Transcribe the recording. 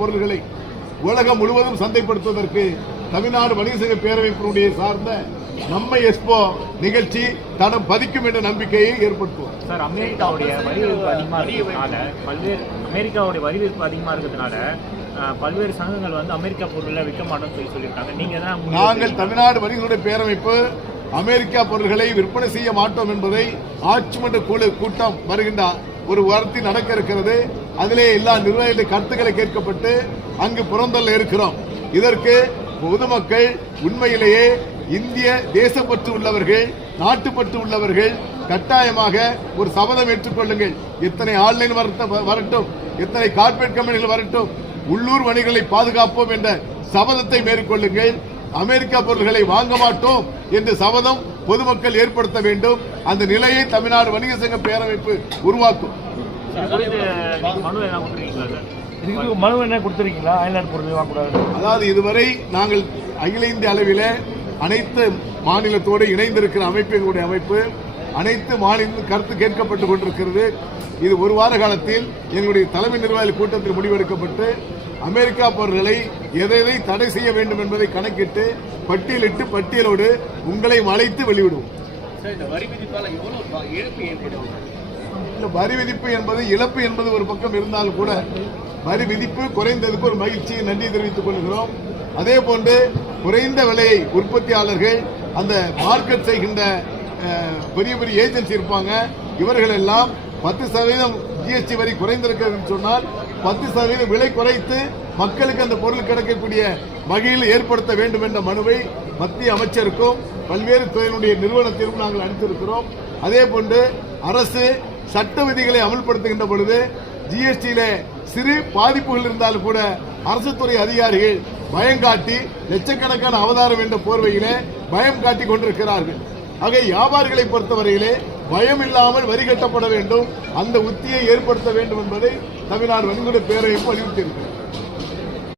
பொருள்களை உலகம் முழுவதும் சந்தைப்படுத்துவதற்கு தமிழ்நாடு வணிக சங்க பேரவைப்பினுடைய சார்ந்த நம்மை எக்ஸ்போ நிகழ்ச்சி தடம் பதிக்கும் என்ற நம்பிக்கையை ஏற்படுத்துவோம். சார், அமெரிக்காவுடைய வரி விதிப்பு அதிகமாக இருக்கிறதுனால பல்வேறு சங்கங்கள் வந்து அமெரிக்கா பொருட்களை விற்க மாட்டோம்னு சொல்லியிருக்காங்க. நீங்க நாங்கள் தமிழ்நாடு வணிகர்களுடைய பேரமைப்பு அமெரிக்கா பொருட்களை விற்பனை செய்ய மாட்டோம் என்பதை ஆட்சி மன்ற குழு கூட்டம் வருகின்ற ஒரு வாரத்தில் நடக்க இருக்கிறது. அதிலே எல்லா நிர்வாகிகளுடைய கருத்துக்களை கேட்கப்பட்டு அங்கு புறந்தள்ள இருக்கிறோம். இதற்கு பொதுமக்கள் உண்மையிலேயே இந்திய தேசப்பற்று உள்ளவர்கள், நாட்டுப்பற்று உள்ளவர்கள் கட்டாயமாக ஒரு சபதம் ஏற்றுக்கொள்ளுங்கள். எத்தனை ஆன்லைன் வரட்டும், எத்தனை கார்பரேட் கம்பெனிகள் வரட்டும், உள்ளூர் வணிகர்களை பாதுகாப்போம் என்ற சபதத்தை மேற்கொள்ளுங்கள். அமெரிக்கா பொருட்களை வாங்க மாட்டோம் என்ற சபதம் பொதுமக்கள் ஏற்படுத்த வேண்டும். அந்த நிலையை தமிழ்நாடு வணிக சங்க பேரமைப்பு உருவாக்கும். மனு என்ன கொடுத்திருக்கீங்களா? அயல்நாட்டு பொருட்கள் வாங்கக்கூடாது. அதாவது இதுவரை நாங்கள் அகில இந்திய அளவில் அனைத்து மாநிலத்தோடு இணைந்திருக்கிற அமைப்பு எங்களுடைய அமைப்பு. அனைத்து மாநில கருத்து கேட்கப்பட்டுக் கொண்டிருக்கிறது. இது ஒரு வார காலத்தில் எங்களுடைய தலைமை நிர்வாகிகள் கூட்டத்தில் முடிவெடுக்கப்பட்டு அமெரிக்கா பொருட்களை எதை தடை செய்ய வேண்டும் என்பதை கணக்கிட்டு பட்டியலிட்டு பட்டியலோடு உங்களை அழைத்து வெளியிடுவோம். வரி விதிப்பு என்பது இழப்பு என்பது ஒரு பக்கம் இருந்தாலும் கூட வரி விதிப்பு குறைந்ததுக்கு ஒரு மகிழ்ச்சியை நன்றி தெரிவித்துக் கொள்கிறோம். அதே போன்று குறைந்த விலையை உற்பத்தியாளர்கள் அந்த மார்க்கெட் செய்கின்ற பெரிய பெரிய ஏஜென்சி இருப்பாங்க. இவர்கள் எல்லாம் 10% ஜிஎஸ்டி வரி குறைந்திருக்கிறது சொன்னால் 10% விலை குறைத்து மக்களுக்கு அந்த பொருள் கிடைக்கக்கூடிய வகையில் ஏற்படுத்த வேண்டும் என்ற மனுவை மத்திய அமைச்சருக்கும் பல்வேறு துறையினுடைய நிறுவனத்திற்கும் நாங்கள் அனுப்பியிருக்கிறோம். அதே போன்று அரசு சட்ட விதிகளை அமல்படுத்துகின்ற பொழுது ஜிஎஸ்டியில சிறு பாதிப்புகள் இருந்தாலும் கூட அரசு துறை அதிகாரிகள் பயங்காட்டி லட்சக்கணக்கான அவதாரம் என்ற போர்வையிலே பயம் காட்டிக் கொண்டிருக்கிறார்கள். ஆக வியாபாரிகளை பொறுத்தவரையிலே பயம் இல்லாமல் வரி கட்டப்பட வேண்டும், அந்த உத்தியை ஏற்படுத்த வேண்டும் என்பதை தமிழ்நாடு வணிக பேரவைப்பு வலியுறுத்தியிருக்கிறது.